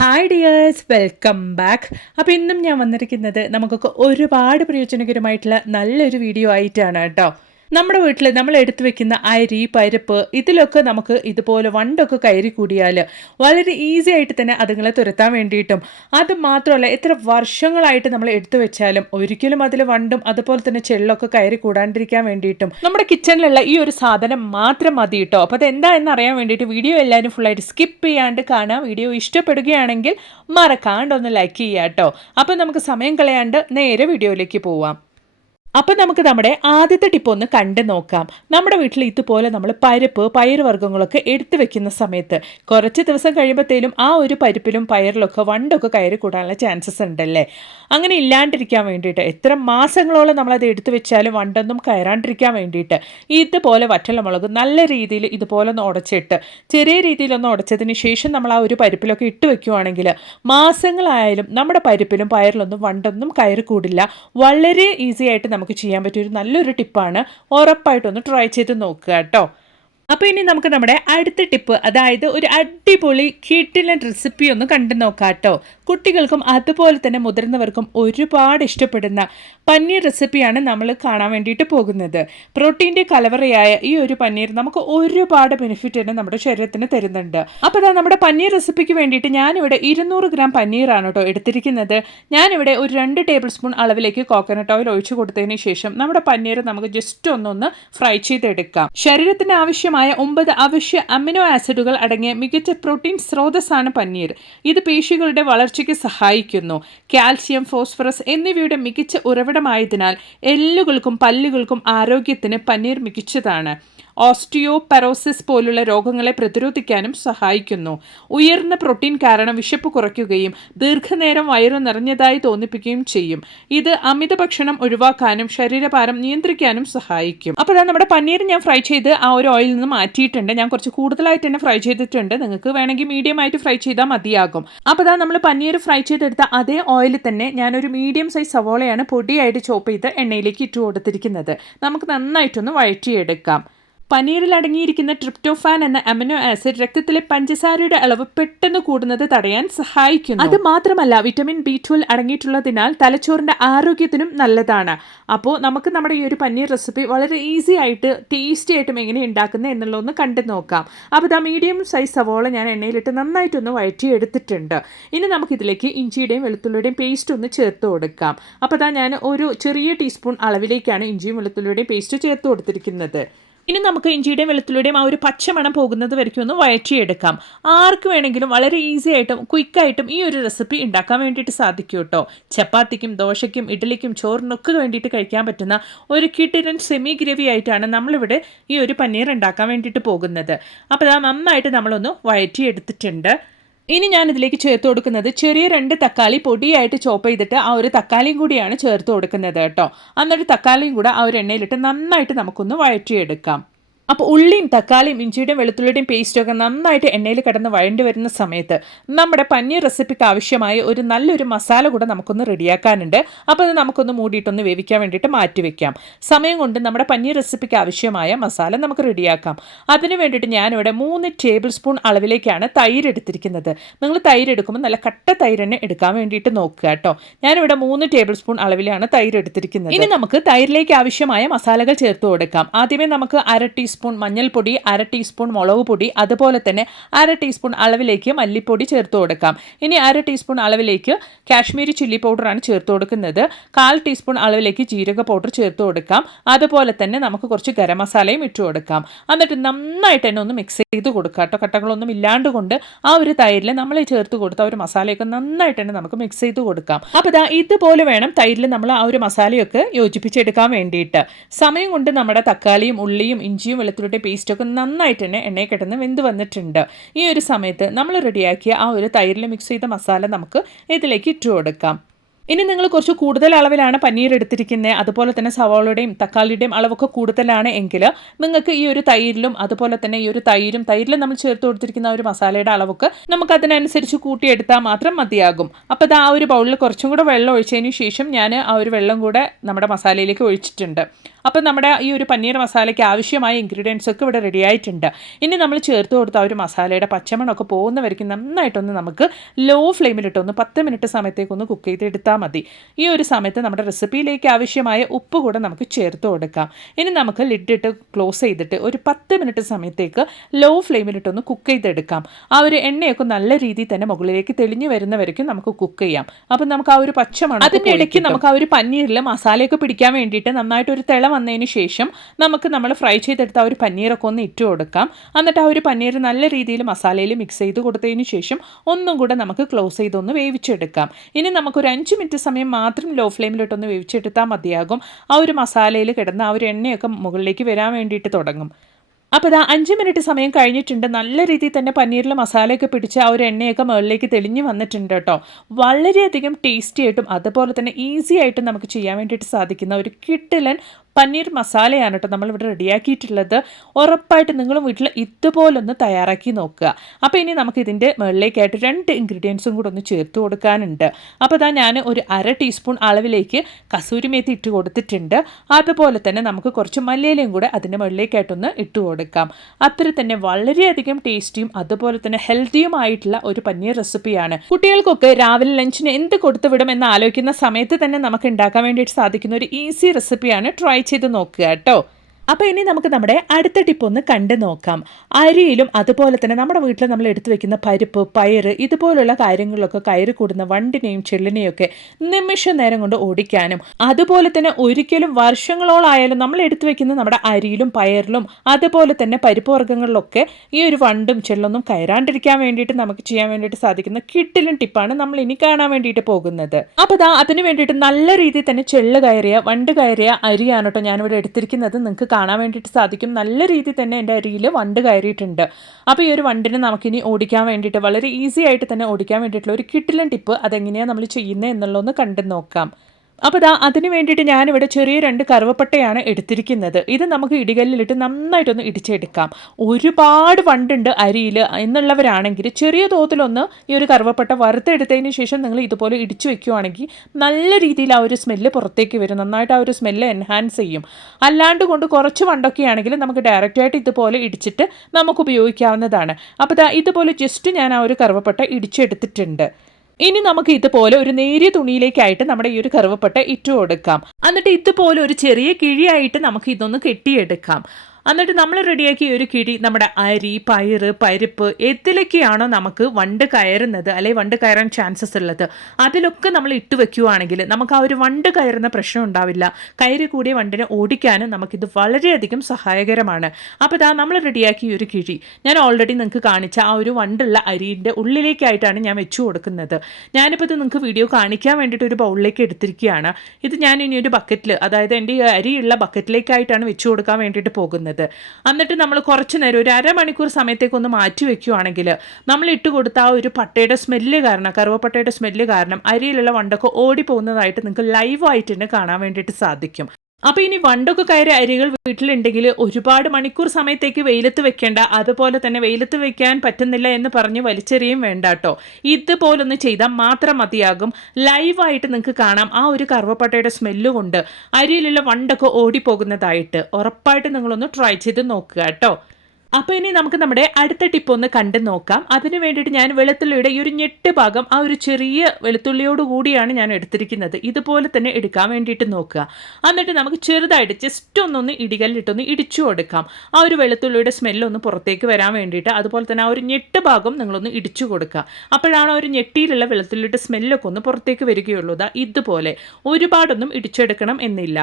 Hi dears welcome back അപ്പോൾ ഇന്നും ഞാൻ വന്നിരിക്കുന്നത് നമുക്കൊക്കെ ഒരുപാട് പ്രയോജനകരമായിട്ടുള്ള നല്ലൊരു വീഡിയോ ആയിട്ടാണ് കേട്ടോ. നമ്മുടെ വീട്ടിൽ നമ്മൾ എടുത്തു വെക്കുന്ന അരി പരിപ്പ് ഇതിലൊക്കെ നമുക്ക് ഇതുപോലെ വണ്ടൊക്കെ കയറി കൂടിയാൽ വളരെ ഈസി ആയിട്ട് തന്നെ അതുങ്ങളെ തുരത്താൻ വേണ്ടിയിട്ടും അത് മാത്രമല്ല എത്ര വർഷങ്ങളായിട്ട് നമ്മൾ എടുത്തു വെച്ചാലും ഒരിക്കലും അതിൽ വണ്ടും അതുപോലെ തന്നെ ചെള്ളൊക്കെ കയറി കൂടാണ്ടിരിക്കാൻ വേണ്ടിയിട്ടും നമ്മുടെ കിച്ചണിലുള്ള ഈ ഒരു സാധനം മാത്രം മതി കേട്ടോ അപ്പോൾ അതെന്താ എന്താ എന്ന് അറിയാൻ വേണ്ടിയിട്ട് വീഡിയോ എല്ലാവരും ഫുള്ളായിട്ട് സ്കിപ്പ് ചെയ്യാണ്ട് കാണാം. വീഡിയോ ഇഷ്ടപ്പെടുകയാണെങ്കിൽ മറക്കാണ്ട് ഒന്ന് ലൈക്ക് ചെയ്യാം കേട്ടോ അപ്പോൾ നമുക്ക് സമയം കളയാണ്ട് നേരെ വീഡിയോയിലേക്ക് പോവാം. അപ്പം നമുക്ക് നമ്മുടെ ആദ്യത്തെ ടിപ്പ് ഒന്ന് കണ്ടു നോക്കാം. നമ്മുടെ വീട്ടിൽ ഇതുപോലെ നമ്മൾ പരിപ്പ് പയറുവർഗങ്ങളൊക്കെ എടുത്തു വെക്കുന്ന സമയത്ത് കുറച്ച് ദിവസം കഴിയുമ്പോഴത്തേലും ആ ഒരു പരിപ്പിലും പയറിലൊക്കെ വണ്ടൊക്കെ കയറി കൂടാനുള്ള ചാൻസസ് ഉണ്ടല്ലേ? അങ്ങനെ ഇല്ലാണ്ടിരിക്കാൻ വേണ്ടിയിട്ട് എത്ര മാസങ്ങളോളം നമ്മളത് എടുത്തു വെച്ചാലും വണ്ടൊന്നും കയറാണ്ടിരിക്കാൻ വേണ്ടിയിട്ട് ഇതുപോലെ വറ്റലമുളക് നല്ല രീതിയിൽ ഇതുപോലെ ഒന്ന് ഉടച്ചിട്ട് ചെറിയ രീതിയിലൊന്ന് ഉടച്ചതിന് ശേഷം നമ്മൾ ആ ഒരു പരിപ്പിലൊക്കെ ഇട്ട് വെക്കുവാണെങ്കിൽ മാസങ്ങളായാലും നമ്മുടെ പരിപ്പിലും പയറിലൊന്നും വണ്ടൊന്നും കയറി കൂടില്ല. വളരെ ഈസി ആയിട്ട് നമുക്ക് ചെയ്യാൻ പറ്റിയ ഒരു നല്ലൊരു ടിപ്പാണ്. ഉറപ്പായിട്ടൊന്ന് ട്രൈ ചെയ്ത് നോക്കുക കേട്ടോ. അപ്പോൾ ഇനി നമുക്ക് നമ്മുടെ അടുത്ത ടിപ്പ് അതായത് ഒരു അടിപൊളി കിട്ടിലെ റെസിപ്പി ഒന്ന് കണ്ടു നോക്കാം കേട്ടോ കുട്ടികൾക്കും അതുപോലെ തന്നെ മുതിർന്നവർക്കും ഒരുപാട് ഇഷ്ടപ്പെടുന്ന പനീർ റെസിപ്പിയാണ് നമ്മൾ കാണാൻ വേണ്ടിയിട്ട് പോകുന്നത്. പ്രോട്ടീന്റെ കലവറയായ ഈ ഒരു പനീർ നമുക്ക് ഒരുപാട് ബെനിഫിറ്റ് തന്നെ നമ്മുടെ ശരീരത്തിന് തരുന്നുണ്ട്. അപ്പോൾ അതാ നമ്മുടെ പനീർ റെസിപ്പിക്ക് വേണ്ടിയിട്ട് ഞാനിവിടെ ഇരുന്നൂറ് ഗ്രാം പനീറാണ് കേട്ടോ എടുത്തിരിക്കുന്നത്. ഞാനിവിടെ ഒരു രണ്ട് ടേബിൾ സ്പൂൺ അളവിലേക്ക് കോക്കനട്ട് ഓയിൽ ഒഴിച്ചു കൊടുത്തതിന് ശേഷം നമ്മുടെ പനീർ നമുക്ക് ജസ്റ്റ് ഒന്നൊന്ന് ഫ്രൈ ചെയ്തെടുക്കാം. ശരീരത്തിന് ആവശ്യമായ ഒമ്പത് അവശ്യ അമിനോ ആസിഡുകൾ അടങ്ങിയ മികച്ച പ്രോട്ടീൻ സ്രോതസ്സാണ് പനീർ. ഇത് പേശികളുടെ വളർച്ചയ്ക്ക് സഹായിക്കുന്നു. കാൽസ്യം ഫോസ്ഫറസ് എന്നിവയുടെ മികച്ച ഉറവിടമായതിനാൽ എല്ലുകൾക്കും പല്ലുകൾക്കും ആരോഗ്യത്തിന് പനീർ മികച്ചതാണ്. ഓസ്റ്റിയോപെറോസിസ് പോലുള്ള രോഗങ്ങളെ പ്രതിരോധിക്കാനും സഹായിക്കുന്നു. ഉയർന്ന പ്രോട്ടീൻ കാരണം വിശപ്പ് കുറയ്ക്കുകയും ദീർഘനേരം വയറു നിറഞ്ഞതായി തോന്നിപ്പിക്കുകയും ചെയ്യും. ഇത് അമിത ഭക്ഷണം ഒഴിവാക്കാനും ശരീരഭാരം നിയന്ത്രിക്കാനും സഹായിക്കും. അപ്പോൾ ഇതാ നമ്മുടെ പനീർ ഞാൻ ഫ്രൈ ചെയ്ത് ആ ഒരു ഓയിൽ നിന്ന് മാറ്റിയിട്ടുണ്ട്. ഞാൻ കുറച്ച് കൂടുതലായിട്ട് തന്നെ ഫ്രൈ ചെയ്തിട്ടുണ്ട്. നിങ്ങൾക്ക് വേണമെങ്കിൽ മീഡിയം ആയിട്ട് ഫ്രൈ ചെയ്താൽ മതിയാകും. അപ്പോൾ അതാ നമ്മൾ പനീർ ഫ്രൈ ചെയ്തെടുത്ത അതേ ഓയിൽ തന്നെ ഞാനൊരു മീഡിയം സൈസ് സവോളയാണ് പൊടിയായിട്ട് ചോപ്പ് ചെയ്ത് എണ്ണയിലേക്ക് ഇട്ട് കൊടുത്തിരിക്കുന്നത്. നമുക്ക് നന്നായിട്ടൊന്ന് വഴറ്റിയെടുക്കാം. പനീറിൽ അടങ്ങിയിരിക്കുന്ന ട്രിപ്റ്റോഫാൻ എന്ന അമിനോ ആസിഡ് രക്തത്തിലെ പഞ്ചസാരയുടെ അളവ് പെട്ടെന്ന് കൂടുന്നത് തടയാൻ സഹായിക്കുന്നു. അത് മാത്രമല്ല വിറ്റമിൻ ബി ട്വൽവ് അടങ്ങിയിട്ടുള്ളതിനാൽ തലച്ചോറിന്റെ ആരോഗ്യത്തിനും നല്ലതാണ്. അപ്പോൾ നമുക്ക് നമ്മുടെ ഈ ഒരു പനീർ റെസിപ്പി വളരെ ഈസി ആയിട്ട് ടേസ്റ്റി ആയിട്ടും എങ്ങനെ ഉണ്ടാക്കുന്നത് എന്നുള്ളതൊന്ന് കണ്ടു നോക്കാം. അപ്പോൾ ഇതാ മീഡിയം സൈസ് സവോള ഞാൻ എണ്ണയിലിട്ട് നന്നായിട്ടൊന്ന് വഴറ്റി എടുത്തിട്ടുണ്ട് ഇനി നമുക്കിതിലേക്ക് ഇഞ്ചിയുടെയും വെളുത്തുള്ളിയുടെയും പേസ്റ്റ് ഒന്ന് ചേർത്ത് കൊടുക്കാം. അപ്പോൾ ഇതാ ഞാൻ ഒരു ചെറിയ ടീസ്പൂൺ അളവിലേക്കാണ് ഇഞ്ചിയും വെളുത്തുള്ളിയുടെയും പേസ്റ്റ് ചേർത്ത് കൊടുത്തിരിക്കുന്നത്. ഇനി നമുക്ക് ഇഞ്ചിയുടെയും വെളുത്തുള്ളിയുടെയും ആ ഒരു പച്ചമണം പോകുന്നത് വരയ്ക്കും ഒന്ന് വഴറ്റിയെടുക്കാം. ആർക്ക് വേണമെങ്കിലും വളരെ ഈസി ആയിട്ടും ക്വിക്കായിട്ടും ഈ ഒരു റെസിപ്പി ഉണ്ടാക്കാൻ വേണ്ടിയിട്ട് സാധിക്കും കേട്ടോ. ചപ്പാത്തിക്കും ദോശയ്ക്കും ഇഡ്ഡലിക്കും ചോറിനൊക്കെ വേണ്ടിയിട്ട് കഴിക്കാൻ പറ്റുന്ന ഒരു കിട്ടിരൻ സെമി ഗ്രേവി ആയിട്ടാണ് നമ്മളിവിടെ ഈ ഒരു പനീർ ഉണ്ടാക്കാൻ വേണ്ടിയിട്ട് പോകുന്നത്. അപ്പോൾ അത് നന്നായിട്ട് നമ്മളൊന്ന് വഴറ്റിയെടുത്തിട്ടുണ്ട്. ഇനി ഞാൻ ഇതിലേക്ക് ചേർത്ത് കൊടുക്കുന്നത് ചെറിയ രണ്ട് തക്കാളി പൊടിയായിട്ട് ചോപ്പ് ചെയ്തിട്ട് ആ ഒരു തക്കാളിയും കൂടിയാണ് ചേർത്ത് കൊടുക്കുന്നത് കേട്ടോ. എന്നിട്ട് തക്കാളിയും കൂടെ ആ ഒരു എണ്ണയിലിട്ട് നന്നായിട്ട് നമുക്കൊന്ന് വഴറ്റിയെടുക്കാം. അപ്പോൾ ഉള്ളിയും തക്കാളിയും ഇഞ്ചിയുടെയും വെളുത്തുള്ളിയുടെയും പേസ്റ്റൊക്കെ നന്നായിട്ട് എണ്ണയിൽ കിടന്ന് വഴണ്ടി വരുന്ന സമയത്ത് നമ്മുടെ പനീർ റെസിപ്പിക്ക് ആവശ്യമായ ഒരു നല്ലൊരു മസാല കൂടെ നമുക്കൊന്ന് റെഡിയാക്കാനുണ്ട് അപ്പോൾ അത് നമുക്കൊന്ന് മൂടിയിട്ടൊന്ന് വേവിക്കാൻ വേണ്ടിയിട്ട് മാറ്റി വെക്കാം. സമയം കൊണ്ട് നമ്മുടെ പനീർ റെസിപ്പിക്ക് ആവശ്യമായ മസാല നമുക്ക് റെഡിയാക്കാം അതിന് വേണ്ടിയിട്ട് ഞാനിവിടെ മൂന്ന് ടേബിൾ സ്പൂൺ അളവിലേക്കാണ് തൈര് എടുത്തിരിക്കുന്നത്. നിങ്ങൾ തൈര് എടുക്കുമ്പോൾ നല്ല കട്ട തൈര് തന്നെ എടുക്കാൻ വേണ്ടിയിട്ട് നോക്കുക കേട്ടോ. ഞാനിവിടെ മൂന്ന് ടേബിൾ സ്പൂൺ അളവിലാണ് തൈര് എടുത്തിരിക്കുന്നത്. ഇനി നമുക്ക് തൈരിലേക്ക് ആവശ്യമായ മസാലകൾ ചേർത്ത് കൊടുക്കാം. ആദ്യമേ നമുക്ക് അര ടീസ്പൂൺ ടീസ്പൂൺ മഞ്ഞൾപ്പൊടി അര ടീസ്പൂൺ മുളക് പൊടി അതുപോലെ തന്നെ അര ടീസ്പൂൺ അളവിലേക്ക് മല്ലിപ്പൊടി ചേർത്ത് കൊടുക്കാം. ഇനി അര ടീസ്പൂൺ അളവിലേക്ക് കാശ്മീരി ചില്ലി പൗഡറാണ് ചേർത്ത് കൊടുക്കുന്നത്. കാൽ ടീസ്പൂൺ അളവിലേക്ക് ജീരക പൗഡർ ചേർത്ത് കൊടുക്കാം. അതുപോലെ തന്നെ നമുക്ക് കുറച്ച് ഗരം മസാലയും ഇട്ട് കൊടുക്കാം. എന്നിട്ട് നന്നായിട്ട് തന്നെ ഒന്ന് മിക്സ് ചെയ്ത് കൊടുക്കാം കേട്ടോ. കട്ടകളൊന്നും ഇല്ലാണ്ട് കൊണ്ട് ആ ഒരു തൈരിൽ നമ്മൾ ചേർത്ത് കൊടുത്ത ഒരു മസാലയൊക്കെ നന്നായിട്ട് തന്നെ നമുക്ക് മിക്സ് ചെയ്ത് കൊടുക്കാം. അപ്പോൾ ഇതാ ഇതുപോലെ വേണം തൈരിൽ നമ്മൾ ആ ഒരു മസാലയൊക്കെ യോജിപ്പിച്ചെടുക്കാൻ വേണ്ടിയിട്ട്. സമയം കൊണ്ട് നമ്മുടെ തക്കാളിയും ഉള്ളിയും ഇഞ്ചിയും വെളുത്തുള്ളിയുടെ പേസ്റ്റൊക്കെ നന്നായിട്ട് തന്നെ എണ്ണയിൽ കിടന്ന് വെന്ത് വന്നിട്ടുണ്ട്. ഈ ഒരു സമയത്ത് നമ്മൾ റെഡിയാക്കിയ ആ ഒരു തൈരിൽ മിക്സ് ചെയ്ത മസാല നമുക്ക് ഇതിലേക്ക് ഇട്ട് കൊടുക്കാം. ഇനി നിങ്ങൾ കുറച്ച് കൂടുതൽ അളവിലാണ് പനീർ എടുത്തിരിക്കുന്നത് അതുപോലെ തന്നെ സവാളയുടെയും തക്കാളിയുടെയും അളവൊക്കെ കൂടുതലാണ് എങ്കിൽ നിങ്ങൾക്ക് ഈ ഒരു തൈരിലും അതുപോലെ തന്നെ ഈ ഒരു തൈരും തൈരിലും നമ്മൾ ചേർത്ത് കൊടുത്തിരിക്കുന്ന ഒരു മസാലയുടെ അളവൊക്കെ നമുക്ക് അതിനനുസരിച്ച് കൂട്ടിയെടുത്താൽ മാത്രം മതിയാകും. അപ്പോൾ അത് ആ ഒരു ബൗളിൽ കുറച്ചും കൂടെ വെള്ളം ഒഴിച്ചതിന് ശേഷം ഞാൻ ആ ഒരു വെള്ളം കൂടെ നമ്മുടെ മസാലയിലേക്ക് ഒഴിച്ചിട്ടുണ്ട്. അപ്പോൾ നമ്മുടെ ഈ ഒരു പനീർ മസാലയ്ക്ക് ആവശ്യമായ ഇൻഗ്രീഡിയൻസ് ഒക്കെ ഇവിടെ റെഡി ആയിട്ടുണ്ട്. ഇനി നമ്മൾ ചേർത്ത് കൊടുത്ത ആ ഒരു മസാലയുടെ പച്ചമണമൊക്കെ പോകുന്നവരേക്കും നന്നായിട്ടൊന്ന് നമുക്ക് ലോ ഫ്ലെയിമിലിട്ടൊന്ന് പത്ത് മിനിറ്റ് സമയത്തേക്കൊന്ന് കുക്ക് ചെയ്തെടുത്താൽ മതി. ഈ ഒരു സമയത്ത് നമ്മുടെ റെസിപ്പിയിലേക്ക് ആവശ്യമായ ഉപ്പ് കൂടെ നമുക്ക് ചേർത്ത് കൊടുക്കാം. ഇനി നമുക്ക് ലിഡിട്ട് ക്ലോസ് ചെയ്തിട്ട് ഒരു പത്ത് മിനിറ്റ് സമയത്തേക്ക് ലോ ഫ്ലെയിമിലിട്ടൊന്ന് കുക്ക് ചെയ്തെടുക്കാം. ആ ഒരു എണ്ണയൊക്കെ നല്ല രീതിയിൽ തന്നെ മുകളിലേക്ക് തെളിഞ്ഞു വരുന്നവരേക്കും നമുക്ക് കുക്ക് ചെയ്യാം. അപ്പം നമുക്ക് ആ ഒരു പച്ചമണം അതിന്റെ ഇടയ്ക്ക് നമുക്ക് ആ ഒരു പനീരിൽ മസാലയൊക്കെ പിടിക്കാൻ വേണ്ടിയിട്ട് നന്നായിട്ട് ഒരു തിള വന്നതിന് ശേഷം നമുക്ക് നമ്മൾ ഫ്രൈ ചെയ്തെടുത്ത ആ ഒരു പനീറൊക്കെ ഒന്ന് ഇട്ട് കൊടുക്കാം. എന്നിട്ട് ആ ഒരു പനീർ നല്ല രീതിയിൽ മസാലയിൽ മിക്സ് ചെയ്ത് കൊടുത്തതിന് ശേഷം ഒന്നും കൂടെ നമുക്ക് ക്ലോസ് ചെയ്തൊന്ന് വേവിച്ചെടുക്കാം. ഇനി നമുക്കൊരു അഞ്ച് മിനിറ്റ് സമയം മാത്രം ലോ ഫ്ലെയിമിലിട്ടൊന്ന് വേവിച്ചെടുത്താൽ മതിയാകും. ആ ഒരു മസാലയിൽ കിടന്ന് ആ ഒരു എണ്ണയൊക്കെ മുകളിലേക്ക് വരാൻ വേണ്ടിയിട്ട് തുടങ്ങും. അപ്പോൾ ഇതാ അഞ്ച് മിനിറ്റ് സമയം കഴിഞ്ഞിട്ടുണ്ട്. നല്ല രീതിയിൽ തന്നെ പനീറിൽ മസാലയൊക്കെ പിടിച്ച് ആ ഒരു എണ്ണയൊക്കെ മുകളിലേക്ക് തെളിഞ്ഞു വന്നിട്ടുണ്ട് കേട്ടോ. വളരെയധികം ടേസ്റ്റി ആയിട്ടും അതുപോലെ തന്നെ ഈസി ആയിട്ടും നമുക്ക് ചെയ്യാൻ വേണ്ടിയിട്ട് സാധിക്കുന്ന ഒരു കിട്ടിലൻ പനീർ മസാലയാണ് കേട്ടോ നമ്മളിവിടെ റെഡിയാക്കിയിട്ടുള്ളത്. ഉറപ്പായിട്ട് നിങ്ങളും വീട്ടിൽ ഇതുപോലൊന്ന് തയ്യാറാക്കി നോക്കുക. അപ്പോൾ ഇനി നമുക്ക് ഇതിന്റെ മുകളിലേക്കായിട്ട് രണ്ട് ഇൻഗ്രീഡിയൻസും കൂടെ ഒന്ന് ചേർത്ത് കൊടുക്കാനുണ്ട്. അപ്പോൾ ഇതാ ഞാൻ ഒരു അര ടീസ്പൂൺ അളവിലേക്ക് കസൂരി മേത്തി ഇട്ട് കൊടുത്തിട്ടുണ്ട്. അതുപോലെ തന്നെ നമുക്ക് കുറച്ച് മല്ലിയിലയും കൂടെ അതിന്റെ മുകളിലേക്കായിട്ടൊന്ന് ഇട്ട് കൊടുക്കാം. അത്ര തന്നെ വളരെയധികം ടേസ്റ്റിയും അതുപോലെ തന്നെ ഹെൽത്തിയുമായിട്ടുള്ള ഒരു പനീർ റെസിപ്പിയാണ് കുട്ടികൾക്കൊക്കെ രാവിലെ ലഞ്ചിന് എന്ത് കൊടുത്തു വിടും എന്ന് ആലോചിക്കുന്ന സമയത്ത് തന്നെ നമുക്ക് ഉണ്ടാക്കാൻ വേണ്ടിയിട്ട് സാധിക്കുന്ന ഒരു ഈസി റെസിപ്പിയാണ് ട്രൈ ചെയ്ത് നോക്കുക കേട്ടോ. അപ്പോൾ ഇനി നമുക്ക് നമ്മുടെ അടുത്ത ടിപ്പ് ഒന്ന് കണ്ടു നോക്കാം. അരിയിലും അതുപോലെ തന്നെ നമ്മുടെ വീട്ടിൽ നമ്മൾ എടുത്തു വെക്കുന്ന പരിപ്പ് പയറ് ഇതുപോലുള്ള കാര്യങ്ങളിലൊക്കെ കയറി കൂടുന്ന വണ്ടിനെയും ചെള്ളിനെയും ഒക്കെ നിമിഷ നേരം കൊണ്ട് ഓടിക്കാനും. അതുപോലെ തന്നെ ഒരിക്കലും വർഷങ്ങളോളായാലും നമ്മൾ എടുത്തു വെക്കുന്ന നമ്മുടെ അരിയിലും പയറിലും അതുപോലെ തന്നെ പരിപ്പ് വർഗങ്ങളിലൊക്കെ ഈ ഒരു വണ്ടും ചെള്ളൊന്നും കയറാണ്ടിരിക്കാൻ വേണ്ടിയിട്ട് നമുക്ക് ചെയ്യാൻ വേണ്ടിയിട്ട് സാധിക്കുന്ന കിട്ടിലും ടിപ്പാണ് നമ്മൾ ഇനി കാണാൻ വേണ്ടിയിട്ട് പോകുന്നത്. അപ്പോൾ അതിന് വേണ്ടിയിട്ട് നല്ല രീതിയിൽ തന്നെ ചെള്ള് കയറിയ വണ്ട് കയറിയ അരിയാണ് കേട്ടോ ഞാനിവിടെ എടുത്തിരിക്കുന്നത്. നിങ്ങൾക്ക് കാണാൻ വേണ്ടിയിട്ട് സാധിക്കും. നല്ല രീതിയിൽ തന്നെ എന്റെ അരിയിൽ വണ്ട് കയറിയിട്ടുണ്ട്. അപ്പോൾ ഈ ഒരു വണ്ടിനെ നമുക്കിനി ഓടിക്കാൻ വേണ്ടിയിട്ട് വളരെ ഈസി ആയിട്ട് തന്നെ ഓടിക്കാൻ വേണ്ടിയിട്ടുള്ള ഒരു കിട്ടിലൻ ടിപ്പ് അതെങ്ങനെയാണ് നമ്മൾ ചെയ്യുന്നത് എന്നുള്ളതൊന്ന് കണ്ടു നോക്കാം. അപ്പോൾ ദാ അതിന് വേണ്ടിയിട്ട് ഞാനിവിടെ ചെറിയ രണ്ട് കറുവപ്പട്ടയാണ് എടുത്തിരിക്കുന്നത്. ഇത് നമുക്ക് ഇടികല്ലിലിട്ട് നന്നായിട്ടൊന്ന് ഇടിച്ചെടുക്കാം. ഒരുപാട് വണ്ടുണ്ട് അരിയിൽ എന്നുള്ളവരാണെങ്കിൽ ചെറിയ തോതിലൊന്ന് ഈ ഒരു കറുവപ്പട്ട വറുത്തെടുത്തതിന് ശേഷം നിങ്ങൾ ഇതുപോലെ ഇടിച്ചു വെക്കുകയാണെങ്കിൽ നല്ല രീതിയിൽ ആ ഒരു സ്മെല്ല് പുറത്തേക്ക് വരും. നന്നായിട്ട് ആ ഒരു സ്മെല്ല് എൻഹാൻസ് ചെയ്യും. അല്ലാണ്ട് കൊണ്ട് കുറച്ച് വണ്ടൊക്കെയാണെങ്കിൽ നമുക്ക് ഡയറക്റ്റായിട്ട് ഇതുപോലെ ഇടിച്ചിട്ട് നമുക്ക് ഉപയോഗിക്കാവുന്നതാണ്. അപ്പോൾ ഇതുപോലെ ജസ്റ്റ് ഞാൻ ആ ഒരു കറുവപ്പട്ട ഇടിച്ചെടുത്തിട്ടുണ്ട്. ഇനി നമുക്ക് ഇതുപോലെ ഒരു നേരിയ തുണിയിലേക്കായിട്ട് നമ്മുടെ ഈ ഒരു കറുവപ്പട്ട ഇട്ടു കൊടുക്കാം. എന്നിട്ട് ഇതുപോലെ ഒരു ചെറിയ കിഴിയായിട്ട് നമുക്ക് ഇതൊന്ന് കെട്ടിയെടുക്കാം. എന്നിട്ട് നമ്മൾ റെഡിയാക്കിയ ഒരു കിഴി നമ്മുടെ അരി പയറ് പരിപ്പ് എത്തിലൊക്കെയാണോ നമുക്ക് വണ്ട് കയറുന്നത് അല്ലെങ്കിൽ വണ്ട് കയറാൻ ചാൻസസ് ഉള്ളത് അതിലൊക്കെ നമ്മൾ ഇട്ട് വെക്കുകയാണെങ്കിൽ നമുക്ക് ആ ഒരു വണ്ട് കയറുന്ന പ്രശ്നം ഉണ്ടാവില്ല. കയറി കൂടിയ വണ്ടിനെ ഓടിക്കാനും നമുക്കിത് വളരെയധികം സഹായകരമാണ്. അപ്പോൾ ഇതാ നമ്മൾ റെഡിയാക്കിയ ഒരു കിഴി ഞാൻ ഓൾറെഡി നിങ്ങൾക്ക് കാണിച്ച ആ ഒരു വണ്ടുള്ള അരിന്റെ ഉള്ളിലേക്കായിട്ടാണ് ഞാൻ വെച്ചു കൊടുക്കുന്നത്. ഞാനിപ്പോൾ ഇത് നിങ്ങൾക്ക് വീഡിയോ കാണിക്കാൻ വേണ്ടിയിട്ട് ഒരു ബൗളിലേക്ക് എടുത്തിരിക്കുകയാണ്. ഇത് ഞാൻ ഇനി ഒരു ബക്കറ്റിൽ അതായത് എന്റെ ഈ അരിയുള്ള ബക്കറ്റിലേക്കായിട്ടാണ് വെച്ചു കൊടുക്കാൻ വേണ്ടിയിട്ട് പോകുന്നത്. എന്നിട്ട് നമ്മൾ കുറച്ച് നേരം ഒരു അരമണിക്കൂർ സമയത്തേക്കൊന്ന് മാറ്റി വെക്കുകയാണെങ്കിൽ നമ്മൾ ഇട്ട് കൊടുത്ത ആ ഒരു പട്ടയുടെ സ്മെല്ല് കാരണം കറുവപ്പട്ടയുടെ സ്മെല്ല് കാരണം അരിയിലുള്ള വണ്ടൊക്കെ ഓടിപ്പോകുന്നതായിട്ട് നിങ്ങൾക്ക് ലൈവായിട്ട് തന്നെ കാണാൻ വേണ്ടിയിട്ട് സാധിക്കും. അപ്പോൾ ഇനി വണ്ടൊക്കെ കയറിയ അരികൾ വീട്ടിലുണ്ടെങ്കിൽ ഒരുപാട് മണിക്കൂർ സമയത്തേക്ക് വെയിലത്ത് വെക്കേണ്ട. അതുപോലെ തന്നെ വെയിലത്ത് വെക്കാൻ പറ്റുന്നില്ല എന്ന് പറഞ്ഞ് വലിച്ചെറിയും വേണ്ട കേട്ടോ ഇതുപോലൊന്ന് ചെയ്താൽ മാത്രം മതിയാകും. ലൈവായിട്ട് നിങ്ങൾക്ക് കാണാം. ആ ഒരു കറുവപ്പട്ടയുടെ സ്മെല്ല് കൊണ്ട് അരിയിലുള്ള വണ്ടൊക്കെ ഓടിപ്പോകുന്നതായിട്ട്. ഉറപ്പായിട്ട് നിങ്ങളൊന്ന് ട്രൈ ചെയ്ത് നോക്കുക കേട്ടോ. അപ്പോൾ ഇനി നമുക്ക് നമ്മുടെ അടുത്ത ടിപ്പ് ഒന്ന് കണ്ടു നോക്കാം. അതിന് വേണ്ടിയിട്ട് ഞാൻ വെളുത്തുള്ളിയുടെ ഈ ഒരു ഞെട്ട് ഭാഗം ആ ഒരു ചെറിയ വെളുത്തുള്ളിയോട് കൂടിയാണ് ഞാൻ എടുത്തിരിക്കുന്നത്. ഇതുപോലെ തന്നെ എടുക്കാൻ വേണ്ടിയിട്ട് നോക്കുക. എന്നിട്ട് നമുക്ക് ചെറുതായിട്ട് ജസ്റ്റ് ഒന്നൊന്ന് ഇടികല്ലിട്ടൊന്ന് ഇടിച്ചു കൊടുക്കാം. ആ ഒരു വെളുത്തുള്ളിയുടെ സ്മെല്ലൊന്ന് പുറത്തേക്ക് വരാൻ വേണ്ടിയിട്ട് അതുപോലെ തന്നെ ആ ഒരു ഞെട്ട് ഭാഗം നിങ്ങളൊന്ന് ഇടിച്ചു കൊടുക്കുക. അപ്പോഴാണ് ആ ഒരു ഞെട്ടിയിലുള്ള വെളുത്തുള്ളിയുടെ സ്മെല്ലൊക്കെ ഒന്ന് പുറത്തേക്ക് വരികയുള്ളൂ. ഇതുപോലെ. ഒരുപാടൊന്നും ഇടിച്ചെടുക്കണം എന്നില്ല.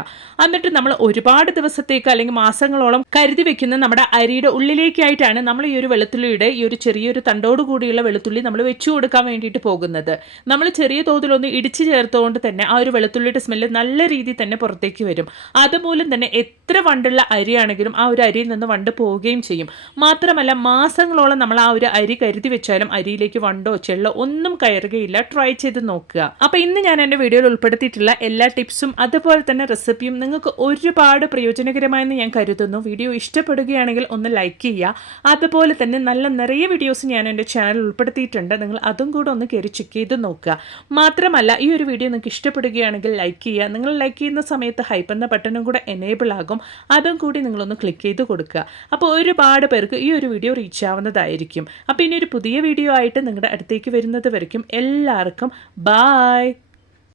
എന്നിട്ട് നമ്മൾ ഒരുപാട് ദിവസത്തേക്ക് അല്ലെങ്കിൽ മാസങ്ങളോളം കരുതി വെക്കുന്ന നമ്മുടെ അരിയുടെ ഉള്ളിൽ അതിലേക്കായിട്ടാണ് നമ്മൾ ഈ ഒരു വെളുത്തുള്ളിയുടെ ഈ ഒരു ചെറിയൊരു തണ്ടോട് കൂടിയുള്ള വെളുത്തുള്ളി നമ്മൾ വെച്ചു കൊടുക്കാൻ വേണ്ടിയിട്ട് പോകുന്നത്. നമ്മൾ ചെറിയ തോതിലൊന്ന് ഇടിച്ചു ചേർത്തുകൊണ്ട് തന്നെ ആ ഒരു വെളുത്തുള്ളിയുടെ സ്മെല്ല് നല്ല രീതിയിൽ തന്നെ പുറത്തേക്ക് വരും. അതുമൂലം തന്നെ എത്ര വണ്ടുള്ള അരിയാണെങ്കിലും ആ ഒരു അരിയിൽ നിന്ന് വണ്ട് പോവുകയും ചെയ്യും. മാത്രമല്ല മാസങ്ങളോളം നമ്മൾ ആ ഒരു അരി കരുതി വെച്ചാലും അരിയിലേക്ക് വണ്ടോ ചെള്ളോ ഒന്നും കയറുകയില്ല. ട്രൈ ചെയ്ത് നോക്കുക. അപ്പോൾ ഇന്ന് ഞാൻ എന്റെ വീഡിയോയിൽ ഉൾപ്പെടുത്തിയിട്ടുള്ള എല്ലാ ടിപ്സും അതുപോലെ തന്നെ റെസിപ്പിയും നിങ്ങൾക്ക് ഒരുപാട് പ്രയോജനകരമായെന്ന് ഞാൻ കരുതുന്നു. വീഡിയോ ഇഷ്ടപ്പെടുകയാണെങ്കിൽ ഒന്ന് ലൈക്ക് ചെയ്യുക. അതുപോലെ തന്നെ നല്ല നിറയെ വീഡിയോസ് ഞാൻ എന്റെ ചാനൽ ഉൾപ്പെടുത്തിയിട്ടുണ്ട്. നിങ്ങൾ അതും കൂടെ ഒന്ന് കയറി ചെക്ക് ചെയ്ത് നോക്കുക. മാത്രമല്ല ഈ ഒരു വീഡിയോ നിങ്ങൾക്ക് ഇഷ്ടപ്പെടുകയാണെങ്കിൽ ലൈക്ക് ചെയ്യുക. നിങ്ങൾ ലൈക്ക് ചെയ്യുന്ന സമയത്ത് ഹൈപ്പ് എന്ന ബട്ടണും കൂടെ എനേബിൾ ആകും. അതും കൂടി നിങ്ങളൊന്ന് ക്ലിക്ക് ചെയ്ത് കൊടുക്കുക. അപ്പോൾ ഒരുപാട് പേർക്ക് ഈ ഒരു വീഡിയോ റീച്ച് ആവുന്നതായിരിക്കും. അപ്പോൾ ഇനി ഒരു പുതിയ വീഡിയോ ആയിട്ട് നിങ്ങളുടെ അടുത്തേക്ക് വരുന്നത് വരയ്ക്കും. എല്ലാവർക്കും ബായ്